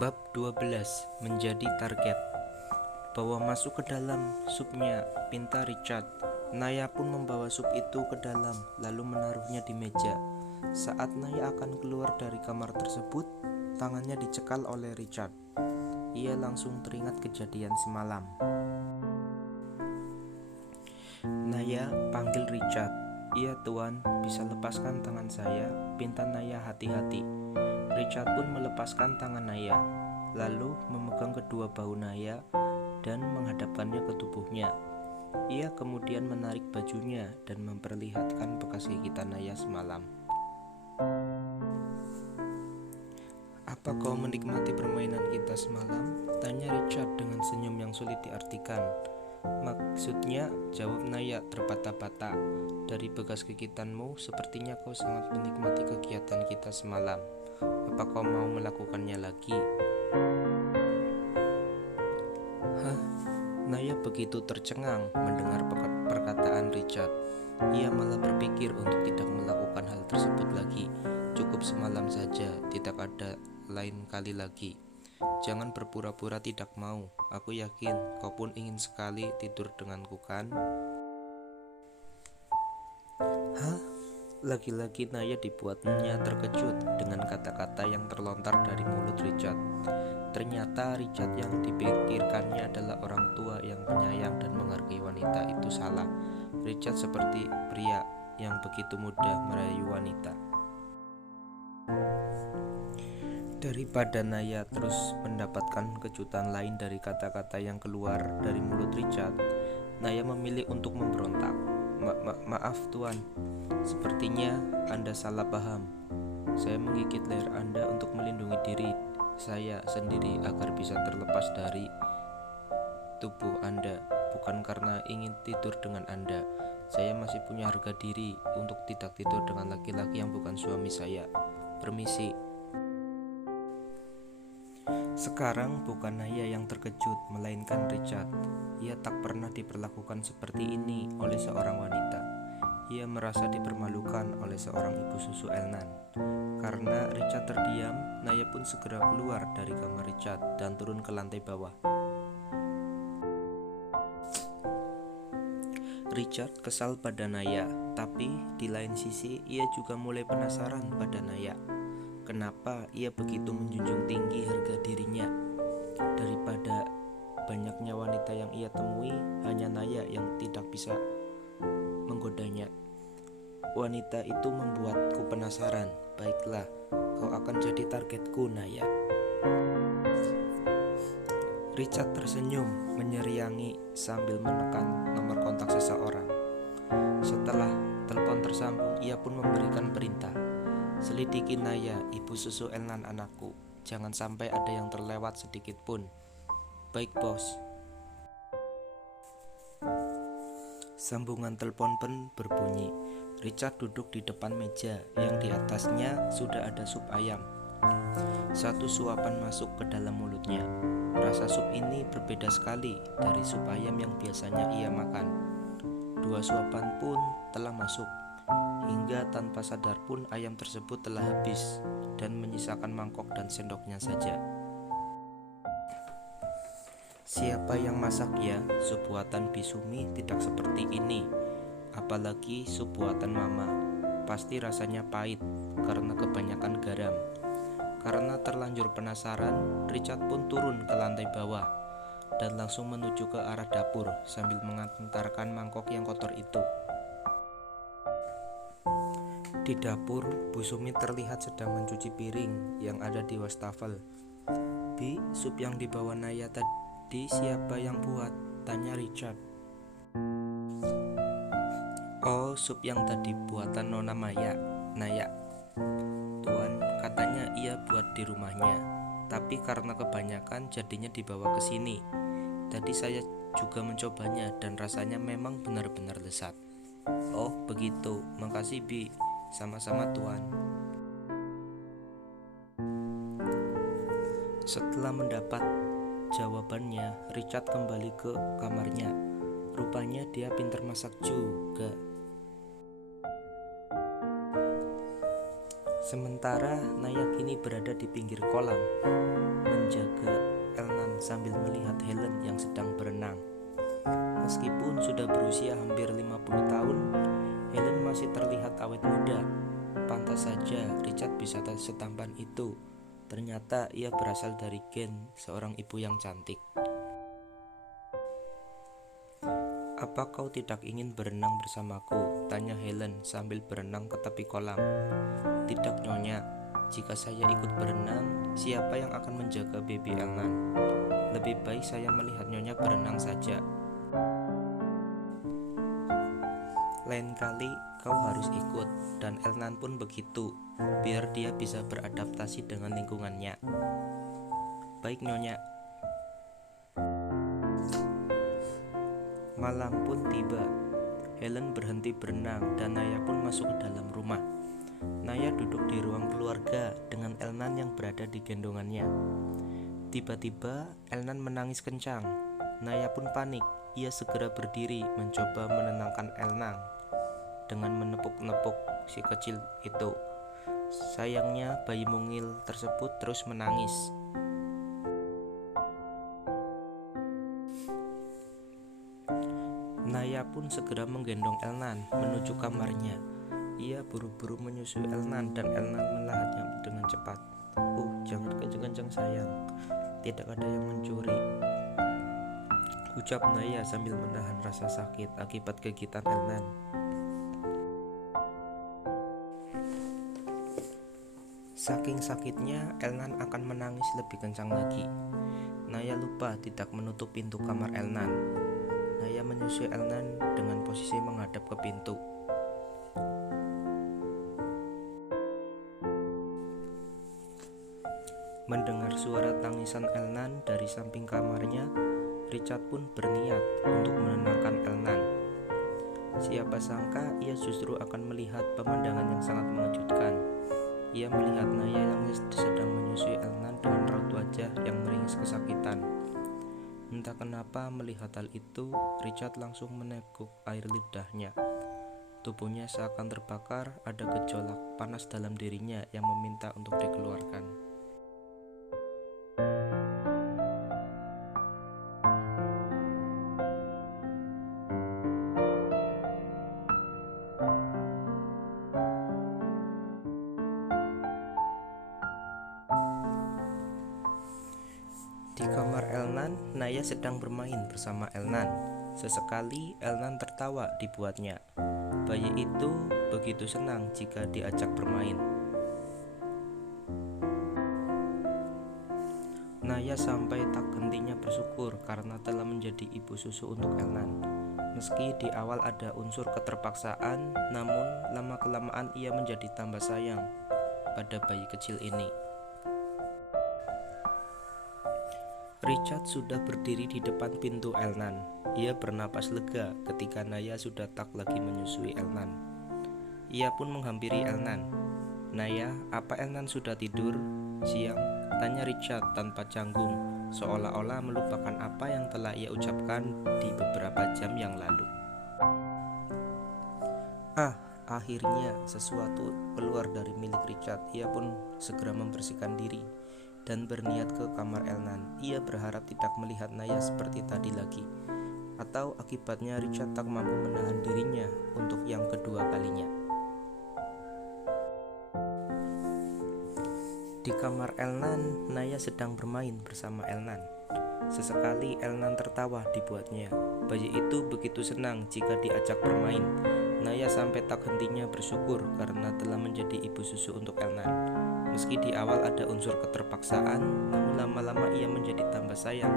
Bab 12 menjadi target. Bawa masuk ke dalam supnya, pinta Richard. Naya pun membawa sup itu ke dalam, lalu menaruhnya di meja. Saat Naya akan keluar dari kamar tersebut, tangannya dicekal oleh Richard. Ia langsung teringat kejadian semalam. Naya panggil Richard. "Iya tuan, bisa lepaskan tangan saya?" pinta Naya hati-hati. Richard pun melepaskan tangan Naya, lalu memegang kedua bahu Naya dan menghadapkannya ke tubuhnya. Ia kemudian menarik bajunya dan memperlihatkan bekas gigitan Naya semalam. "Apa kau menikmati permainan kita semalam?" tanya Richard dengan senyum yang sulit diartikan. "Maksudnya," jawab Naya terbata-bata, "dari bekas gigitanmu sepertinya kau sangat menikmati kegiatan kita semalam. Apa kau mau melakukannya lagi?" Hah? Naya begitu tercengang mendengar perkataan Richard. Ia malah berpikir untuk tidak melakukan hal tersebut lagi. Cukup semalam saja, tidak ada lain kali lagi. "Jangan berpura-pura tidak mau. Aku yakin kau pun ingin sekali tidur denganku, kan?" Hah? Lagi-lagi Naya dibuatnya terkejut dengan kata-kata yang terlontar dari mulut Richard. Ternyata Richard yang dipikirkannya adalah orang tua yang penyayang dan menghargai wanita itu salah. Richard seperti pria yang begitu mudah merayu wanita. Daripada Naya terus mendapatkan kejutan lain dari kata-kata yang keluar dari mulut Richard, Naya memilih untuk memberontak. Maaf tuan, sepertinya Anda salah paham. Saya menggigit leher Anda untuk melindungi diri saya sendiri agar bisa terlepas dari tubuh Anda, bukan karena ingin tidur dengan Anda. Saya masih punya harga diri untuk tidak tidur dengan laki-laki yang bukan suami saya. Permisi." Sekarang bukan Naya yang terkejut, melainkan Richard. Ia tak pernah diperlakukan seperti ini oleh seorang wanita. Ia merasa dipermalukan oleh seorang ibu susu Elnan. Karena Richard terdiam, Naya pun segera keluar dari kamar Richard dan turun ke lantai bawah. Richard kesal pada Naya, tapi di lain sisi ia juga mulai penasaran pada Naya. Kenapa ia begitu menjunjung tinggi harga dirinya? Daripada banyaknya wanita yang ia temui, hanya Naya yang tidak bisa menggodanya. Wanita itu membuatku penasaran. Baiklah, kau akan jadi targetku, Naya. Richard tersenyum menyeriangi sambil menekan nomor kontak seseorang. Setelah telepon tersambung, ia pun memberikan perintah. "Selidiki Naya, ibu susu Elnan anakku. Jangan sampai ada yang terlewat sedikit pun." "Baik, bos." Sambungan telepon pun berbunyi. Richard duduk di depan meja yang di atasnya sudah ada sup ayam. Satu suapan masuk ke dalam mulutnya. Rasa sup ini berbeda sekali dari sup ayam yang biasanya ia makan. Dua suapan pun telah masuk. Hingga tanpa sadar pun ayam tersebut telah habis dan menyisakan mangkok dan sendoknya saja. "Siapa yang masak ya? Sup buatan Bisumi tidak seperti ini. Apalagi sup buatan Mama. Pasti rasanya pahit karena kebanyakan garam." Karena terlanjur penasaran, Richard pun turun ke lantai bawah dan langsung menuju ke arah dapur sambil mengantarkan mangkok yang kotor itu. Di dapur, Bu Sumi terlihat sedang mencuci piring yang ada di wastafel. "Bi, sup yang dibawa Naya tadi siapa yang buat?" tanya Richard. "Oh, sup yang tadi buatan Nona Maya, Naya. Tuan, katanya ia buat di rumahnya, tapi karena kebanyakan jadinya dibawa ke sini. Tadi saya juga mencobanya dan rasanya memang benar-benar lezat." "Oh, begitu. Makasih, Bi." "Sama-sama, Tuan." Setelah mendapat jawabannya, Richard kembali ke kamarnya. Rupanya dia pintar masak juga. Sementara Naya kini berada di pinggir kolam, menjaga Elnan sambil melihat Helen yang sedang berenang. Meskipun sudah berusia hampir 50 tahun, Helen masih terlihat awet muda. Pantas saja Richard bisa setampan itu. Ternyata ia berasal dari gen seorang ibu yang cantik. "Apa kau tidak ingin berenang bersamaku?" tanya Helen sambil berenang ke tepi kolam. "Tidak, Nyonya. Jika saya ikut berenang, siapa yang akan menjaga baby Elnan? Lebih baik saya melihat Nyonya berenang saja." "Lain kali kau harus ikut, dan Elnan pun begitu, biar dia bisa beradaptasi dengan lingkungannya." "Baik, Nyonya." Malam pun tiba. Helen berhenti berenang dan Naya pun masuk ke dalam rumah. Naya duduk di ruang keluarga dengan Elnan yang berada di gendongannya. Tiba-tiba Elnan menangis kencang. Naya pun panik. Ia segera berdiri mencoba menenangkan Elnan dengan menepuk-nepuk si kecil itu. Sayangnya bayi mungil tersebut terus menangis. Naya pun segera menggendong Elnan menuju kamarnya. Ia buru-buru menyusui Elnan dan Elnan melahapnya dengan cepat. Jangan kencang-kencang sayang, tidak ada yang mencuri," ucap Naya sambil menahan rasa sakit akibat gigitan Elnan. Saking sakitnya, Elnan akan menangis lebih kencang lagi. Naya lupa tidak menutup pintu kamar Elnan. Naya menyusui Elnan dengan posisi menghadap ke pintu. Mendengar suara tangisan Elnan dari samping kamarnya, Richard pun berniat untuk menenangkan Elnan. Siapa sangka ia justru akan melihat pemandangan yang sangat mengejutkan. Ia melihat Naya yang sedang menyusui Elnan dengan raut wajah yang meringis kesakitan. Entah kenapa melihat hal itu, Richard langsung meneguk air lidahnya. Tubuhnya seakan terbakar, ada gejolak panas dalam dirinya yang meminta untuk dikeluarkan. Di kamar Elnan, Naya sedang bermain bersama Elnan. Sesekali Elnan tertawa dibuatnya. Bayi itu begitu senang jika diajak bermain. Naya sampai tak hentinya bersyukur karena telah menjadi ibu susu untuk Elnan. Meski di awal ada unsur keterpaksaan, namun lama-kelamaan ia menjadi tambah sayang pada bayi kecil ini. Richard sudah berdiri di depan pintu Elnan. Ia bernapas lega ketika Naya sudah tak lagi menyusui Elnan. Ia pun menghampiri Elnan. "Naya, apa Elnan sudah tidur siang?" tanya Richard tanpa canggung, seolah-olah melupakan apa yang telah ia ucapkan di beberapa jam yang lalu. Akhirnya sesuatu keluar dari milik Richard. Ia pun segera membersihkan diri dan berniat ke kamar Elnan. Ia berharap tidak melihat Naya seperti tadi lagi, atau akibatnya Richard tak mampu menahan dirinya untuk yang kedua kalinya. Di kamar Elnan, Naya sedang bermain bersama Elnan. Sesekali Elnan tertawa dibuatnya. Bayi itu begitu senang jika diajak bermain. Naya sampai tak hentinya bersyukur karena telah menjadi ibu susu untuk Elnan. Meski di awal ada unsur keterpaksaan, namun lama-lama ia menjadi tambah sayang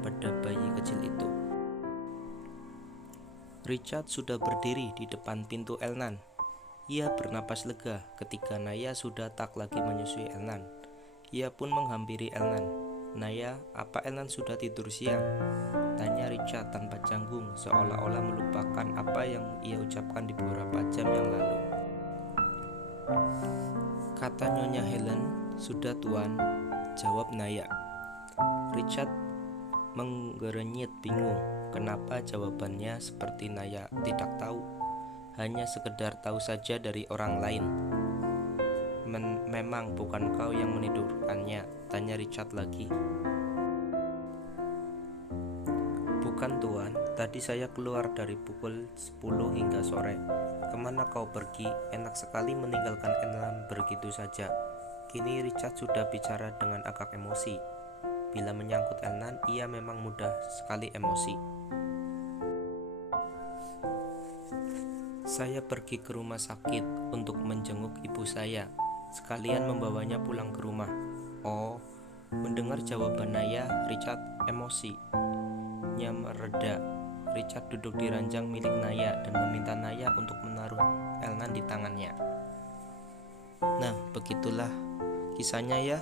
pada bayi kecil itu. Richard sudah berdiri di depan pintu Elnan. Ia bernapas lega ketika Naya sudah tak lagi menyusui Elnan. Ia pun menghampiri Elnan. "Naya, apa Elnan sudah tidur siang?" tanya Richard tanpa canggung, seolah-olah melupakan apa yang ia ucapkan di beberapa jam yang lalu. "Kata Nyonya Helen, sudah Tuan," jawab Naya. Richard menggerenyit bingung kenapa jawabannya seperti Naya tidak tahu, hanya sekedar tahu saja dari orang lain. Memang bukan kau yang menidurkannya?" tanya Richard lagi. "Bukan tuan, tadi saya keluar dari pukul 10 hingga sore." "Kemana kau pergi? Enak sekali meninggalkan Ellen begitu saja." Kini Richard sudah bicara dengan agak emosi. Bila menyangkut Ellen, ia memang mudah sekali emosi. "Saya pergi ke rumah sakit untuk menjenguk ibu saya, sekalian membawanya pulang ke rumah." "Oh." Mendengar jawaban Naya, Richard emosinya mereda. Richard duduk di ranjang milik Naya dan meminta Naya untuk menaruh Ellen di tangannya. Nah, begitulah kisahnya ya.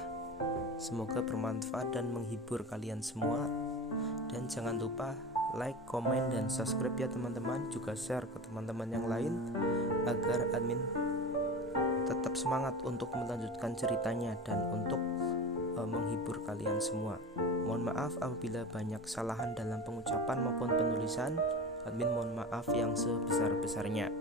Semoga bermanfaat dan menghibur kalian semua. Dan jangan lupa like, komen, dan subscribe ya teman-teman. Juga share ke teman-teman yang lain agar admin tetap semangat untuk melanjutkan ceritanya dan untuk menghibur kalian semua. Mohon maaf apabila banyak kesalahan dalam pengucapan maupun penulisan. Admin mohon maaf yang sebesar-besarnya.